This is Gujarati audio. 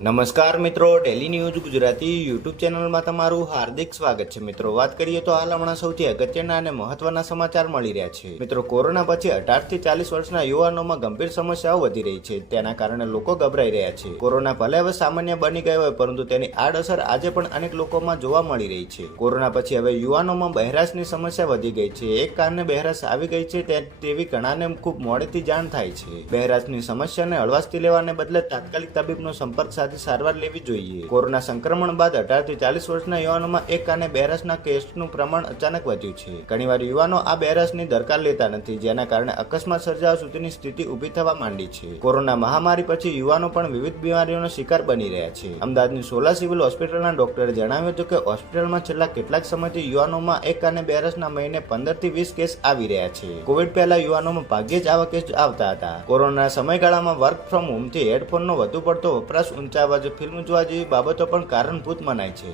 નમસ્કાર મિત્રો, ડેલી ન્યૂઝ ગુજરાતી યુટ્યુબ ચેનલમાં તમારું હાર્દિક સ્વાગત છે. મિત્રો, વાત કરીએ તો હાલ હમણાં સૌથી અગત્યના અને મહત્વના સમાચાર મળી રહ્યા છે. મિત્રો, કોરોના પછી 18 થી 40 વર્ષના યુવાનોમાં ગંભીર સમસ્યાઓ વધી રહી છે. તેના કારણે લોકો ગભરાઈ રહ્યા છે. કોરોના ભલે હવે સામાન્ય બની ગયો હોય, પરંતુ તેની આડઅસર આજે પણ અનેક લોકોમાં જોવા મળી રહી છે. કોરોના પછી હવે યુવાનોમાં બહેરાશની સમસ્યા વધી ગઈ છે. એક કારણે બહેરાશ આવી ગઈ છે તેવી ઘણાને ખૂબ મોડેથી જાણ થાય છે. બહેરાશની સમસ્યાને હળવાશથી લેવાને બદલે તાત્કાલિક તબીબનો સંપર્ક સાથે સારવાર લેવી જોઈએ. કોરોના સંક્રમણ બાદ 18 થી 40 વર્ષના યુવાનોમાં એક કારણે બહેરાશના કેસનું પ્રમાણ અચાનક વધ્યું છે. ઘણીવાર યુવાનો આ બહેરાશની દરકાર લેતા નથી, જેના કારણે અકસ્માત સર્જાવા સુધીની સ્થિતિ ઊભી થવા માંડી છે. કોરોના મહામારી પછી યુવાનો પણ વિવિધ બીમારીઓનો શિકાર બની રહ્યા છે. અમદાવાદની સોલા સિવિલ હોસ્પિટલના ડોક્ટરે જણાવ્યું હતું કે હોસ્પિટલમાં છેલ્લા કેટલાક સમયથી યુવાનોમાં એક કારણે બહેરાશના મહિને 15 થી 20 કેસ આવી રહ્યા છે. કોવિડ પહેલા યુવાનોમાં ભાગ્યે જ આવા કેસ આવતા હતા. કોરોના સમયગાળામાં વર્ક ફ્રોમ હોમથી હેડફોનનો વધુ પડતો વપરાશ, ઊંચા અવાજે ફિલ્મ જોવા જેવી બાબતો પણ કારણભૂત મનાય છે.